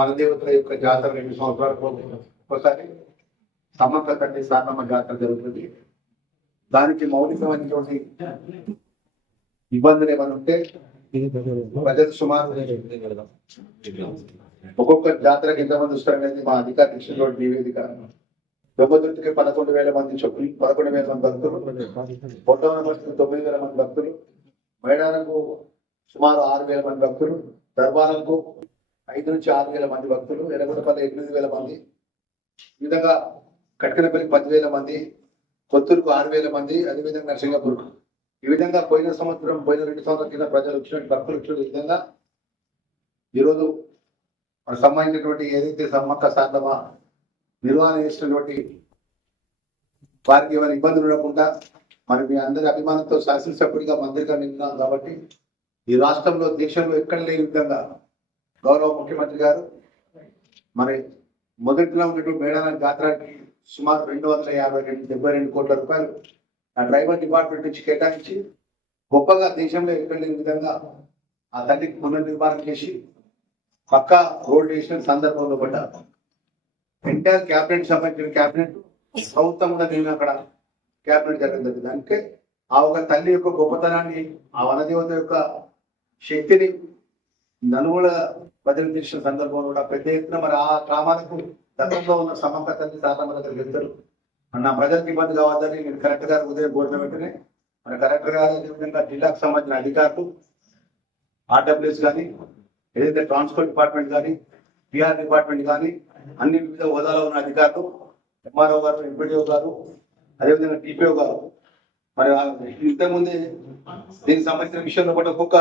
వనదేవతల యొక్క జాతర రెండు సంవత్సరాలకు ఒకసారి సమ్మక్క తల్లి సారమ్మ జాతర జరుగుతుంది. దానికి మౌలికమైనటువంటి ఇబ్బందులు ఏమైనా ఉంటే ప్రజలు సుమారు ఒక్కొక్క జాతరకి ఎంతమంది వస్తారనేది మా అధికారి దృష్టిలో నివేదిక. దొంగతుర్తికి పదకొండు వేల మంది చొప్పులు పదకొండు వేల మంది భక్తులు పొట్టవనపల్లికి తొమ్మిది వేల మంది భక్తులు మైదానంకు సుమారు ఆరు వేల మంది భక్తులు దర్బారంకు ఐదు నుంచి ఆరు వేల మంది భక్తులు ఎర్రగొండపల్లి ఎనిమిది వేల మంది ఈ విధంగా కట్కనపల్లి పదివేల మంది కొత్తూరుకు ఆరు వేల మంది అదేవిధంగా నరసింగపూర్కు ఈ విధంగా పోయిన సంవత్సరం పోయిన రెండు సంవత్సరాల కింద ప్రజలు వచ్చినట్టు భక్తులు వచ్చిన విధంగా ఈరోజు మనకు సంబంధించినటువంటి ఏదైతే సమ్మక్క సాధమ నిర్వహణ చేసినటువంటి వారికి ఏమైనా ఇబ్బందులు ఉండకుండా మరి మీ అందరి అభిమానంతో శాసనసభ్యుడిగా మంత్రిగా నిన్నాం కాబట్టి ఈ రాష్ట్రంలో దేశంలో ఎక్కడ లేని విధంగా గౌరవ ముఖ్యమంత్రి గారు మరి మొదట్లో ఉన్నటువంటి మేడాల జాతరకి సుమారు రెండు వందల యాభై రెండు డెబ్బై రెండు కోట్ల రూపాయలు ఆ డ్రైవర్ డిపార్ట్మెంట్ నుంచి కేటాయించి గొప్పగా దేశంలో ఎక్కడ లేని విధంగా ఆ తల్లికి పునర్నిర్మాణం చేసి పక్కా రోడ్ వేసిన సందర్భంలో పడ్డ ఎంటైర్ క్యాబినెట్ సంబంధించిన క్యాబినెట్ ప్రభుత్వం కూడా నేను అక్కడ క్యాబినెట్ జరిగింది. దానికి ఆ ఒక తల్లి యొక్క గొప్పతనాన్ని ఆ వనదేవత యొక్క శక్తిని నలుగుల భజన చేసిన సందర్భంలో కూడా పెద్ద ఎత్తున మరి ఆ గ్రామాలకు గతంలో ఉన్న సమక్క తల్లి సాధన దగ్గరికి వెళ్తారు. మరి నా ప్రజలకు ఇబ్బంది కావద్దని నేను కలెక్టర్ గారు ఉదయం కోరిన వెంటనే మన కలెక్టర్ గారు అదేవిధంగా జిల్లాకు సంబంధించిన అధికారులు ఆర్డబ్ల్యూఎస్ కానీ ఏదైతే ట్రాన్స్పోర్ట్ డిపార్ట్మెంట్ కానీ పిఆర్ డిపార్ట్మెంట్ కానీ అన్ని వివిధ హోదాలో ఉన్న అధికారులు ఎంఆర్ఓ గారు ఎంపీడీఓ గారు అదేవిధంగా టీపీఓ గారు మరి ఆ ఇంతకుముందే దీనికి సంబంధించిన విషయంలో కూడా ఒక్కొక్క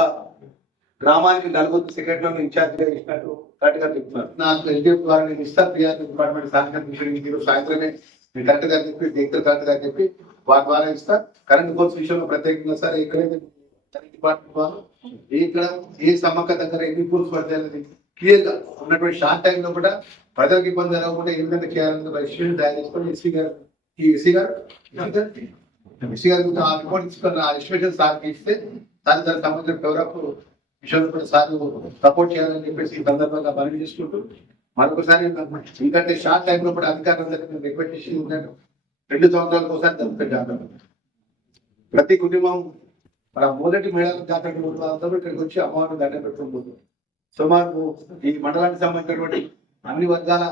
గ్రామానికి నలుగురు సెక్రటరీలను ఇన్ఛార్జిగా ఇచ్చినట్టు కరెక్ట్గా చెప్తున్నారు. నాకు ఎల్డీఎఫ్ ద్వారా నేను పిఆర్ డిపార్ట్మెంట్ సాయంత్రం మీటింగ్ ఈరోజు సాయంత్రమే కరెక్ట్గా చెప్పి డైరెక్టర్ కరెక్ట్గా చెప్పి వారి ద్వారా ఇస్తా. కరెంట్ కోర్స్ విషయంలో ప్రత్యేకంగా సార్ ఇక్కడైతే కరెంట్ డిపార్ట్మెంట్ వారు ఇక్కడ ఏ సమ్మక్క దగ్గర ఎన్ని కోర్స్ పడతాయి క్లియర్గా ఉన్నటువంటి షార్ట్ టైం లో కూడా ప్రజలకు ఇబ్బంది జరగకుండా ఏ విధంగా చేయాలన్న రిజిస్ట్రేషన్ తయారు చేసుకొని ఎస్సీ గారు ఈ ఎస్సీ గారు ఎస్సీ గారు ఆ రిపోర్ట్ తీసుకున్న ఆ రిజిస్ట్రేషన్ సార్కి ఇస్తే దాని దానికి సంబంధించిన డెవలప్ విషయంలో కూడా సార్ సపోర్ట్ చేయాలని చెప్పేసి ఈ సందర్భంగా పని చేసుకుంటూ మరొకసారి ఎందుకంటే షార్ట్ టైం లో కూడా అధికారులందరికీ రిక్వెస్ట్ చేసి ఉన్నాను. రెండు సంవత్సరాలకు ఒకసారి జరుగుతుంది జాతర. ప్రతి కుటుంబం మన మొదటి మేళాల జాతరకు అందరూ ఇక్కడికి వచ్చి అమ్మవారిని దండ పెట్టుకుంటుంది సుమారు ఈ మండలానికి సంబంధించినటువంటి అన్ని వర్గాల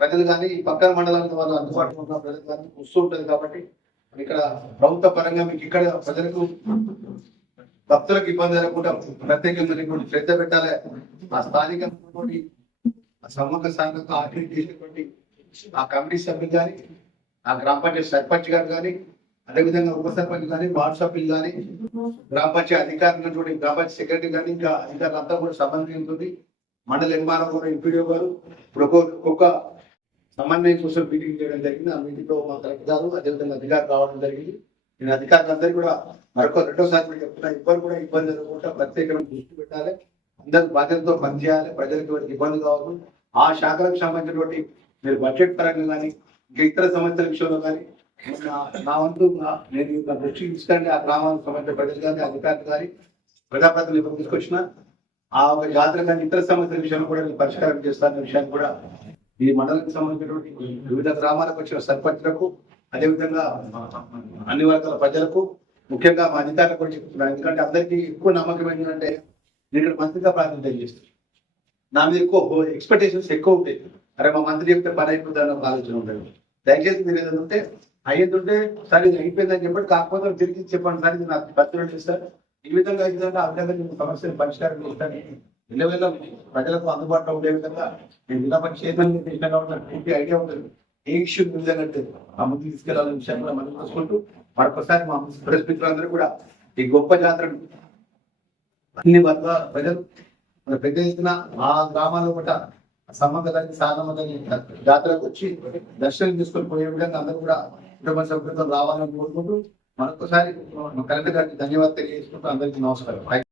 ప్రజలు కానీ ఈ పక్కన మండలానికి వాళ్ళ అందుబాటులో ఉన్న ప్రజలు కానీ వస్తూ ఉంటుంది కాబట్టి ఇక్కడ ప్రభుత్వ పరంగా మీకు ఇక్కడ ప్రజలకు భక్తులకు ఇబ్బంది జరగకుండా ప్రత్యేకమైనటువంటి శ్రద్ధ పెట్టాలి. ఆ స్థానిక ఆ సమ్మక్క సాగకు ఆర్డర్ చేసినటువంటి ఆ కమిటీ సభ్యులు కానీ ఆ గ్రామ పంచాయతీ సర్పంచ్ గారు కానీ అదేవిధంగా ఉప సర్పంచ్ కానీ వార్డ్ సభ్యులు కానీ గ్రామ పంచాయతీ అధికారులు ఉన్నటువంటి గ్రామ పంచాయతీ సెక్రటరీ కానీ ఇంకా అధికారులు అంతా కూడా సంబంధం ఉంటుంది మండల నిర్మాణం కూడా ఎంపీడీఓ గారు ఇప్పుడు ఒక్కొక్క సమన్వయం కోసం మీటింగ్ చేయడం జరిగింది. ఆ మీటింగ్లో మా కలెక్టర్ గారు అదేవిధంగా అధికారులు రావడం జరిగింది. నేను అధికారులందరూ కూడా మరొక రెండోసారి మీరు చెప్తున్నా ఇబ్బంది కూడా ఇబ్బంది జరగకుండా ప్రత్యేకమైన దృష్టి పెట్టాలి. అందరూ బాధ్యతతో పనిచేయాలి ప్రజలకు ఇబ్బంది కావద్దు. ఆ శాఖలకు సంబంధించినటువంటి మీరు బడ్జెట్ పరంగా కానీ ఇంకా ఇతర సమస్యల విషయంలో కానీ నా- వంతు నేను నా దృష్టికి తీసుకండి ఆ గ్రామానికి సంబంధించిన ప్రజలు కానీ అధికారులు కానీ ప్రజాప్రతినిధులు తీసుకొచ్చిన ఆ ఒక జాతర కానీ ఇతర సమస్యల విషయంలో కూడా నేను పరిష్కారం చేస్తానన్న విషయాన్ని కూడా ఈ మండలానికి సంబంధించినటువంటి వివిధ గ్రామాలకు వచ్చిన సర్పంచ్లకు అదేవిధంగా అన్ని వర్గాల ప్రజలకు ముఖ్యంగా మా అధికారులకు కూడా చెప్తున్నాను. ఎందుకంటే అందరికీ ఎక్కువ నమ్మకం ఏంటంటే నేను ఇక్కడ మంత్రిగా ప్రాతినిధ్యం చేస్తాను నా మీద ఎక్కువ ఎక్స్పెక్టేషన్స్ ఎక్కువ ఉంటాయి. అరే మా మంత్రి చెప్తే పని అయిపోతుందని ఒక ఆలోచన ఉంటుంది. దయచేసి మీరు ఏదైనా ఉంటే సరే ఇది అయిపోయిందని చెప్పండి. కాకపోతే తిరిగి చెప్పండి. సార్ ఇది నాకు పత్రికలు చేస్తారు ఈ విధంగా అయితే ఆ విధంగా నేను సమస్యను పరిష్కారం చేస్తాను. ఎల్లవేళ ప్రజలకు అందుబాటులో ఉండే విధంగా నేను జిల్లా పని చైర్మన్ చేసిన కాబట్టి నాకు పూర్తి ఐడియా ఉంటుంది. ఏ ఇష్యూ విధంగా ఆ ముందు తీసుకెళ్ళాలనే విషయం కూడా మనం చూసుకుంటూ మరొకసారి మా ప్రెస్ మిత్రులందరూ కూడా ఈ గొప్ప జాతరను అన్ని వర్గ ప్రజలు మన పెద్ద ఎత్తున ఆ గ్రామాల్లో కూడా సమ్మగలని సాధమగని జాతరకు వచ్చి దర్శనం తీసుకొని పోయే విధంగా అందరూ కూడా కుటుంబ సభ్యులతో రావాలని కోరుకుంటూ మరొకసారి కలెక్టర్ గారికి ధన్యవాదాలు తెలియజేసుకుంటూ అందరికీ నమస్కారం.